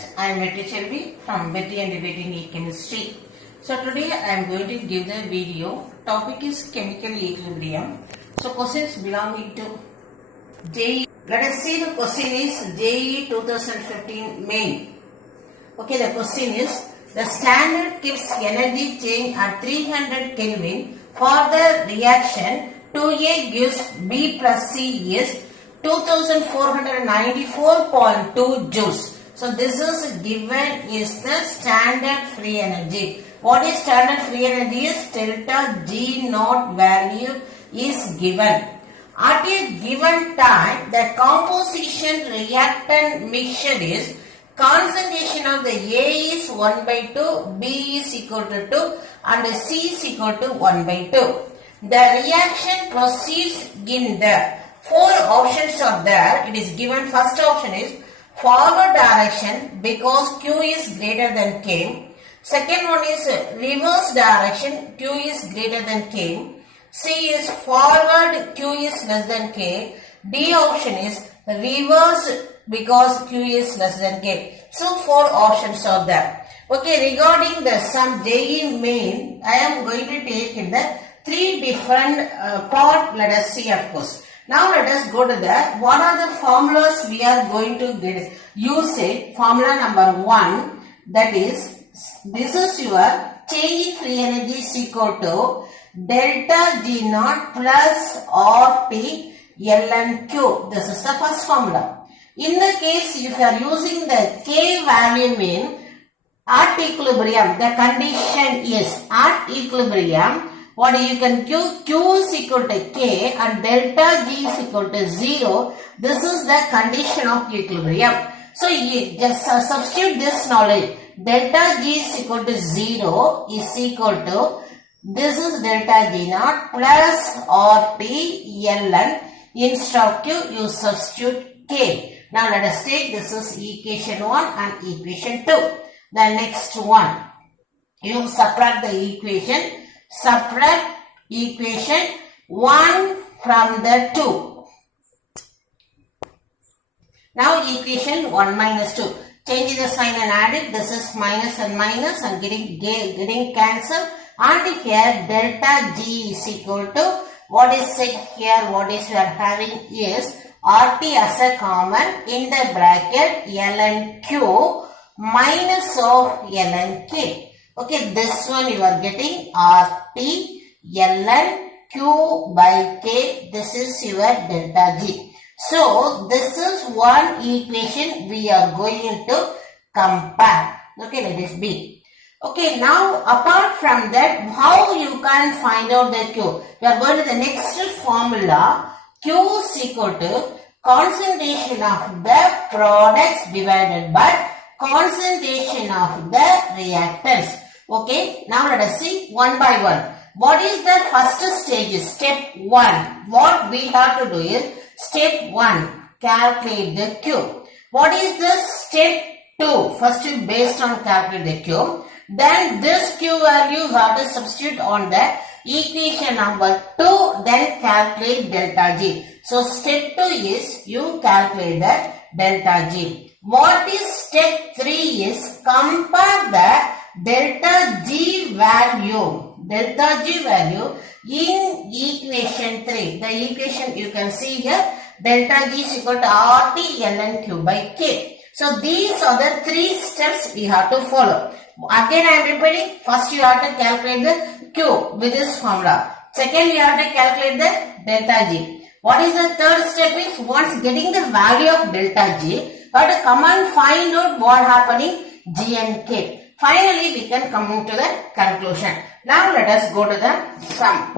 students, I am Betty Chelvi from Betty and Betty Chemistry. So today I am going to give the video. Topic is chemical equilibrium. So questions belonging to JEE. Let us see the question is JEE 2015 main. Okay, the question is the standard keeps energy change at 300 Kelvin for the reaction 2A gives B plus C is 2494.2 joules. So this is given is the standard free energy. What is standard free energy is delta G naught value is given. At a given time, the composition reactant mixture is concentration of the A is 1 by 2, B is equal to 2 and C is equal to 1 by 2. The reaction proceeds in the four options are there. It is given. First option is forward direction because Q is greater than K. Second one is reverse direction, Q is greater than K. C is forward, Q is less than K. D option is reverse because Q is less than K. So four options are there. Okay, regarding the some JEE main, I am going to take in the three different part. Let us see, of course. Now let us go to the what are the formulas we are going to get use it. Formula number 1, that is this is your change in free energy is equal to delta G naught plus RT ln Q. This is the first formula. In the case if you are using the K value mean at equilibrium, the condition is at equilibrium. What you can give Q is equal to K and delta G is equal to 0. This is the condition of equilibrium. So you just substitute this knowledge. Delta G is equal to 0 is equal to this is delta G naught plus RT ln. Instead of Q you substitute K. Now let us take this is equation 1 and equation 2. The next one you subtract the equation. Subtract equation 1 from the 2. Now equation 1 minus 2. Change the sign and add it. This is minus and minus and getting cancelled. And here delta G is equal to what is said here, what is we are having is RT as a common in the bracket ln Q minus of ln K. Okay, this one you are getting RT ln Q by K. This is your delta G. So this is one equation we are going to compare. Okay, let this be. Okay, now apart from that, how you can find out the Q? We are going to the next formula. Q is equal to concentration of the products divided by concentration of the reactants. Okay, now let us see one by one. What is the first stage? Step 1. What we have to do is step 1. Calculate the Q. What is the step 2? First you based on calculate the Q. Then this Q value you have to substitute on the equation number 2. Then calculate delta G. So step 2 is you calculate the delta G. What is step 3 is compare the delta G value in equation 3. The equation you can see here, delta G is equal to RT ln Q by K. So these are the 3 steps we have to follow. Again I am repeating. First you have to calculate the Q with this formula. Second you have to calculate the delta G. What is the third step is once getting the value of delta G, you have to come and find out what happening G and K. Finally, we can come to the conclusion. Now, let us go to the sum.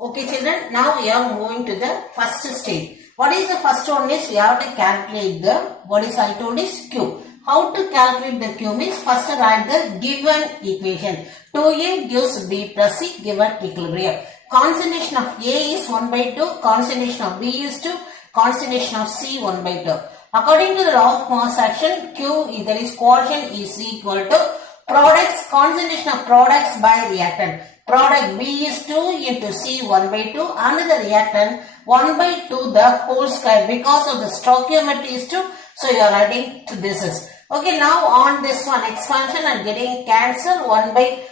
Okay, children. Now, we are moving to the first stage. What is the first one is we have to calculate the, what is I told is Q. How to calculate the Q means first write the given equation. 2A gives B plus C given equilibrium. Concentration of A is 1 by 2. Concentration of B is 2. Concentration of C 1 by 2. According to the law of mass action, Q, that is quotient, is equal to products, concentration of products by reactant. Product B is 2 into C 1 by 2 and the reactant 1 by 2 the whole square. Because of the stoichiometry is 2, so you are adding to this is. Okay, now on this one, expansion and getting cancel 1 by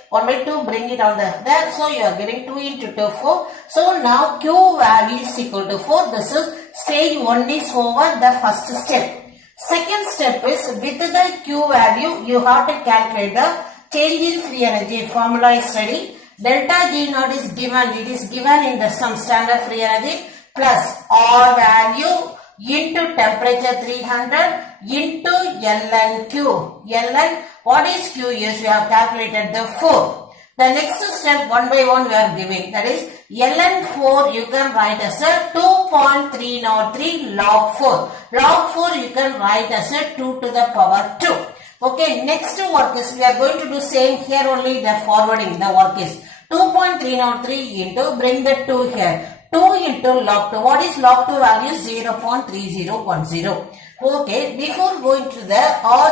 2, bring it on there. So you are getting 2 into 2, 4. So now Q value is equal to 4. This is stage 1 is over, the first step. Second step is with the Q value, you have to calculate the change in free energy. Formula is study. Delta G naught is given. It is given in the some standard free energy plus R value into temperature 300 into Ln Q. Ln, what is Q is we have calculated the 4. The next step one by one we are giving, that is Ln 4 you can write as a 2.303 log 4. Log 4 you can write as a 2 to the power 2. Okay, next work is we are going to do same here only, the forwarding the work is 2.303 into bring the 2 here. 2 into log 2. What is log 2 value? 0.3010. Okay, before going to the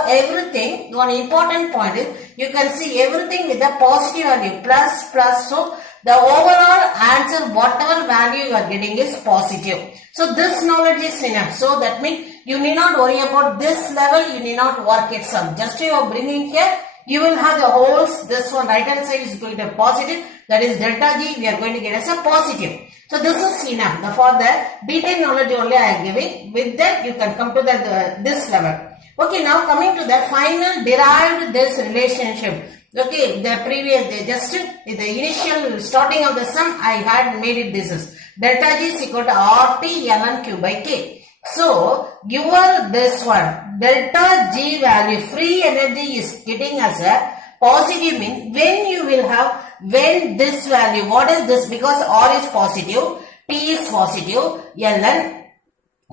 everything, one important point is you can see everything with the positive value plus. So the overall answer, whatever value you are getting is positive. So this knowledge is enough. So that means you need not worry about this level. You need not work it some. Just you are bringing here. You will have the holes. This one right hand side is going to be positive. That is delta G. We are going to get as a positive. So this is enough. For the detailed knowledge only I am giving. With that you can come to this level. Okay, now coming to the final derived this relationship. Okay, the previous just the initial starting of the sum I had made it this is delta G is equal to RT Ln Q by K. So, your this one, delta G value, free energy is getting as a positive mean when you will have, when this value, what is this? Because R is positive, T is positive, Ln,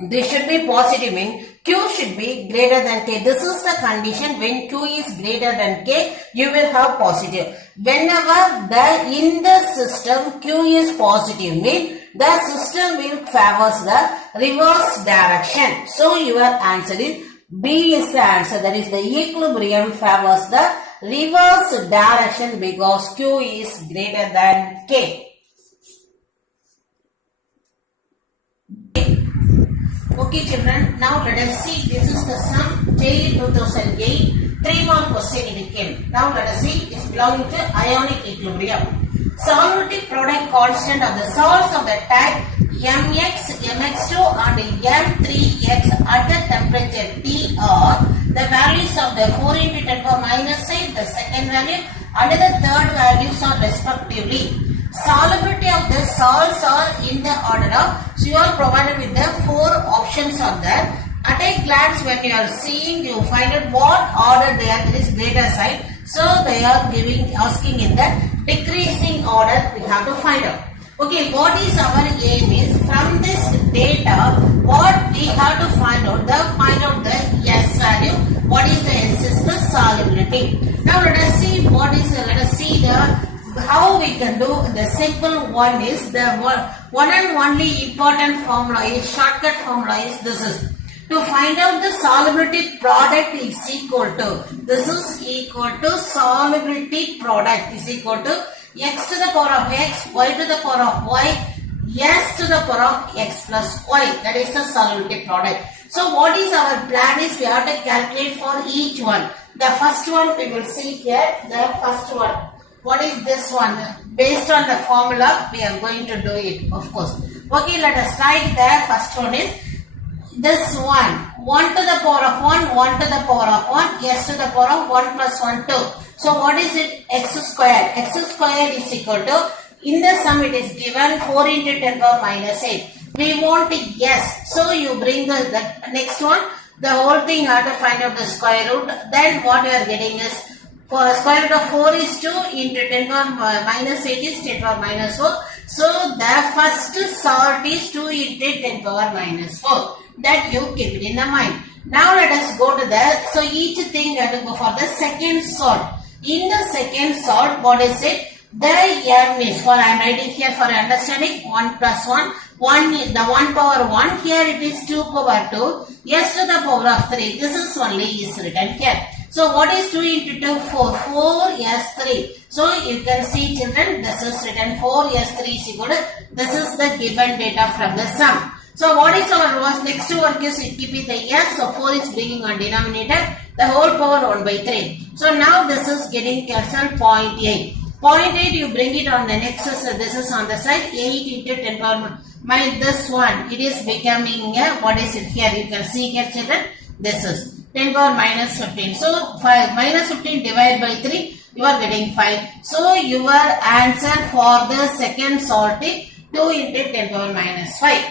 this should be positive mean Q should be greater than K. This is the condition when Q is greater than K, you will have positive. Whenever in the system Q is positive mean the system will favors the reverse direction. So your answer is B is the answer. That is the equilibrium favors the reverse direction because Q is greater than K. Okay children, now let us see, this is the sum JEE 2008, 3 more question it came. Now let us see, it's belonging to ionic equilibrium. Solubility product constant of the salts of the type Mx, Mx2 and M3x at the temperature T are the values of the 4 into 10 power minus 8, the second value and the third values are respectively. Solubility of the salts are in the order of, so you are provided with the 4 options on that. At a glance when you are seeing, you find out what order they are, there is greater side. So they are asking in the decreasing order, we have to find out. Okay, what is our aim is from this data, what we have to find out the S value. What is the S is the solubility. Now let us see what is how we can do the simple one is the one and only important formula is shortcut formula is this is to find out the solubility product is equal to, this is equal to solubility product is equal to x to the power of x, y to the power of y, s to the power of x plus y. That is the solubility product. So what is our plan is we have to calculate for each one. The first one we will see here, the first one. What is this one? Based on the formula we are going to do it, of course. Okay, let us write the first one is this one, 1 to the power of 1, 1 to the power of 1, s to the power of 1 plus 1, 2. So what is it? X square. X square is equal to, in the sum it is given 4 into 10 power minus 8. We want yes. So you bring the next one, the whole thing you have to find out the square root. Then what you are getting is, for square root of 4 is 2 into 10 power minus 8 is 10 power minus 4. So the first salt is 2 into 10 power minus 4. That you keep it in the mind. Now let us go to so each thing you have to go for the second salt. In the second salt, what is it? The M is, for I am writing here for understanding, 1 plus 1, the 1 power 1, here it is 2 power 2, s to the power of 3, this is only is written here. So what is 2 into 2? 4, 4s3. So you can see children, this is written 4s3 is equal to, this is the given data from the sum. So what is our next work is keeping the s, so 4 is bringing on denominator, the whole power 1 by 3. So now this is getting cancelled 0.8. 0.8 you bring it on the next, so this is on the side 8 into 10 power minus this one. It is becoming what is it here? You can see here children. This is 10 power minus 15. So 5 minus 15 divided by 3, you are getting 5. So your answer for the second salt is 2 into 10 power minus 5.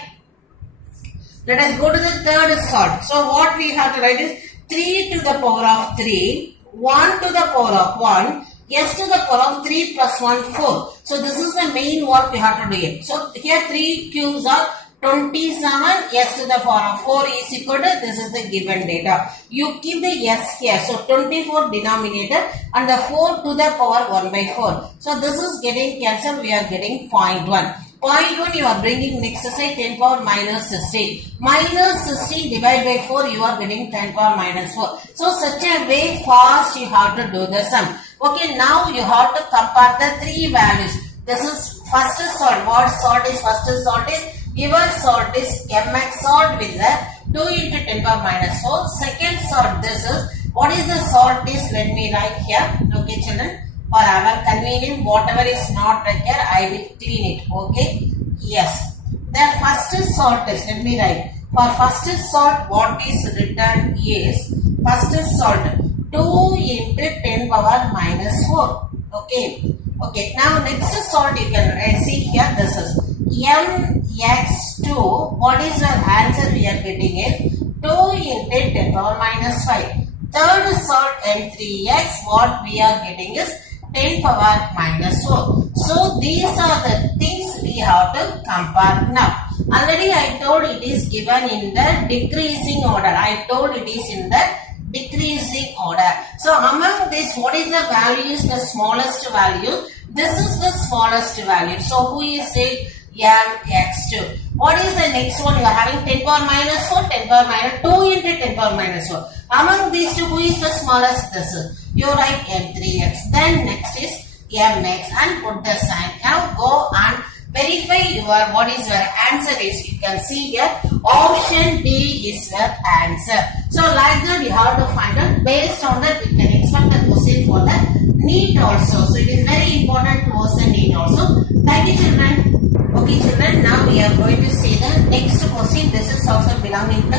Let us go to the third salt. So what we have to write is 3 to the power of 3, 1 to the power of 1, s to the power of 3 plus 1, 4. So this is the main work we have to do it. So here 3 cubes are 27, s to the power of 4 is equal to, this is the given data. You keep the s here. So 24 denominator and the 4 to the power 1 by 4. So this is getting cancelled. We are getting 0.1. 0.1 you are bringing next to say 10 power minus 16. Minus 16 divided by 4 you are getting 10 power minus 4. So such a way fast you have to do the sum. Okay, now you have to compare the three values. This is first salt. What salt is first salt is? Your salt is mx salt with the 2 into 10 power minus 4. Second salt, this is, what is the salt is? Let me write here. Okay children. For our convenience, whatever is not required, I will clean it. Okay? Yes. Then first salt is, let me write. For first salt, what is written is, first salt 2 into 10 power minus 4. Okay? Okay. Now next salt you can see here, this is mx2. What is your answer we are getting it? 2 into 10 power minus 5. Third salt m3x, what we are getting is 10 power minus 4. So these are the things we have to compare now. Already I told it is given in the decreasing order. I told it is in the decreasing order. So among this, what is the value is the smallest value? This is the smallest value. So who is it? mx2. What is the next one? You are having 10 power minus 4, 10 power minus 2 into 10 power minus 4. Among these two, who is the smallest? This is. You write m3x. Then next is mx and put the sign. Now go and verify your what is your answer is. You can see here option D is your answer. So like that you have to find out. Based on that we can expect the question for the NEET also. So it is very important to also NEET also. Thank you children. Okay children, now we are going to see the next question. This is also belonging to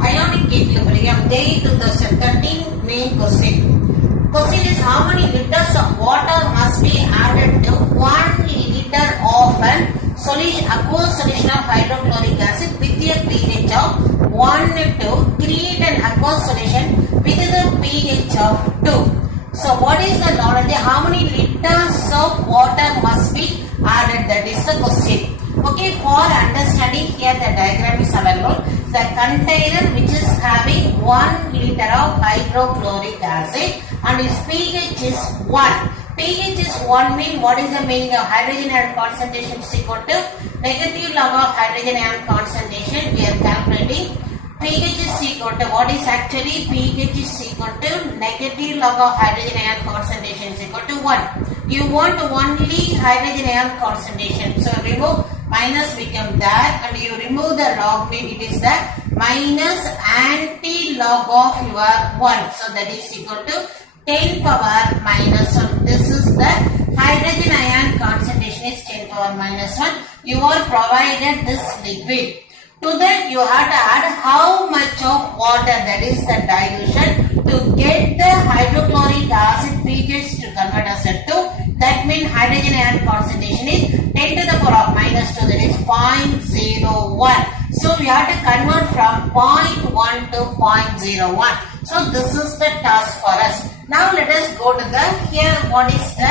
ionic equilibrium day 2013 main question. Question is how many liters of water must be added to 1 liter of an solution, aqueous solution of hydrochloric acid with a pH of 1 to create an aqueous solution with the pH of 2. So what is the knowledge? How many liters of water must be added? That is the question. Okay, for understanding here the diagram is available. The container which is having 1 liter of hydrochloric acid and its pH is 1. pH is 1 mean what is the meaning of hydrogen ion concentration is equal to negative log of hydrogen ion concentration. We are calculating pH is equal to what is actually pH is equal to negative log of hydrogen ion concentration is equal to 1. You want only hydrogen ion concentration. So remove minus become that and you remove the log mean it is the minus anti-log of your 1. So that is equal to 10 power minus 1. This is the hydrogen ion concentration is 10 power minus 1. You are provided this liquid. To that you have to add how much of water, that is the dilution, to get the hydrochloric acid pH to convert as a 2. That means hydrogen ion concentration is 10 to the power of minus 2, that is 0.01. So we have to convert from 0.1 to 0.01. So this is the task for us. Now let us go to the, here what is the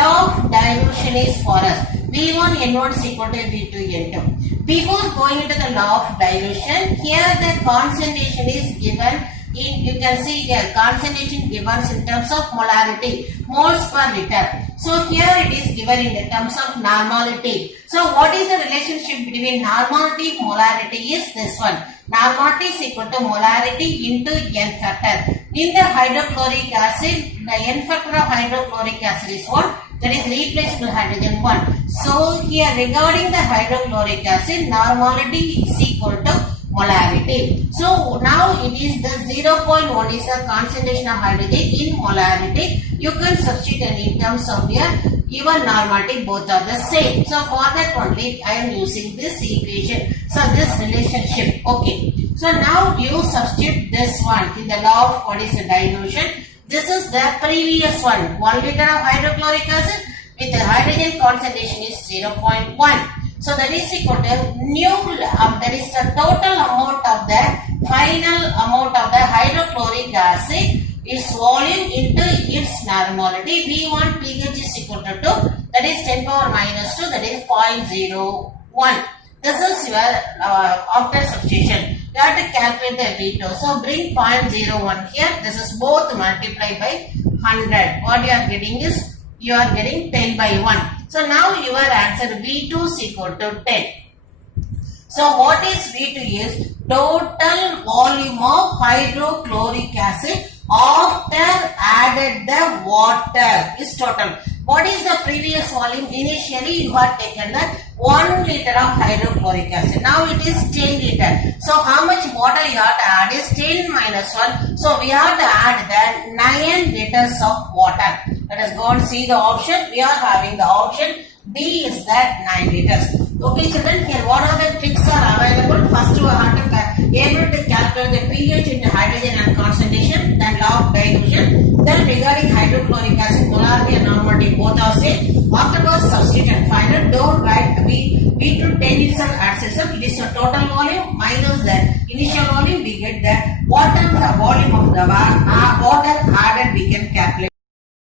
law of dilution is for us. V1 N1 is equal to V2 N2. Before going into the law of dilution, here the concentration is given in, you can see here concentration given in terms of molarity, moles per liter. So here it is given in the terms of normality. So what is the relationship between normality, molarity is this one. Normality is equal to molarity into N factor. In the hydrochloric acid, the N factor of hydrochloric acid is 1. That is replaced to hydrogen 1. So here regarding the hydrochloric acid, normality is equal to molarity. So now it is the 0.1 is the concentration of hydrogen in molarity. You can substitute and in terms of your normality, both are the same. So for that only I am using this equation. So this relationship. Okay. So now you substitute this one in the law of what is the dilution. This is the previous one. 1 liter of hydrochloric acid with the hydrogen concentration is 0.1. So that is equal to that is the total amount of the final amount of the hydrochloric acid is volume into its normality. We want pH is equal to 2, that is 10 power minus 2, that is 0.01. This is your after substitution. You have to calculate the V2. So bring 0.01 here. This is both multiplied by 100. What you are getting is you are getting 10 by 1. So now your answer V2 is equal to 10. So what is V2 is total volume of hydrochloric acid after added the water is total. What is the previous volume? Initially you have taken the 1 liter of hydrochloric acid. Now it is 10 liter. So how much water you have to add is 10 minus 1. So we have to add the 9 liters of water. Let us go and see the option. We are having the option D is that 9 liters. Okay children, here what are the tricks are available? First we have to able to calculate the pH in the hydrogen and concentration, then law of dilution, then regarding hydrochloric acid, molarity and normality both are same. Afterwards substitute and find it. Don't write V to 10 is an accessor. It is the total volume minus the initial volume. We get the what is the volume of the water added we can calculate.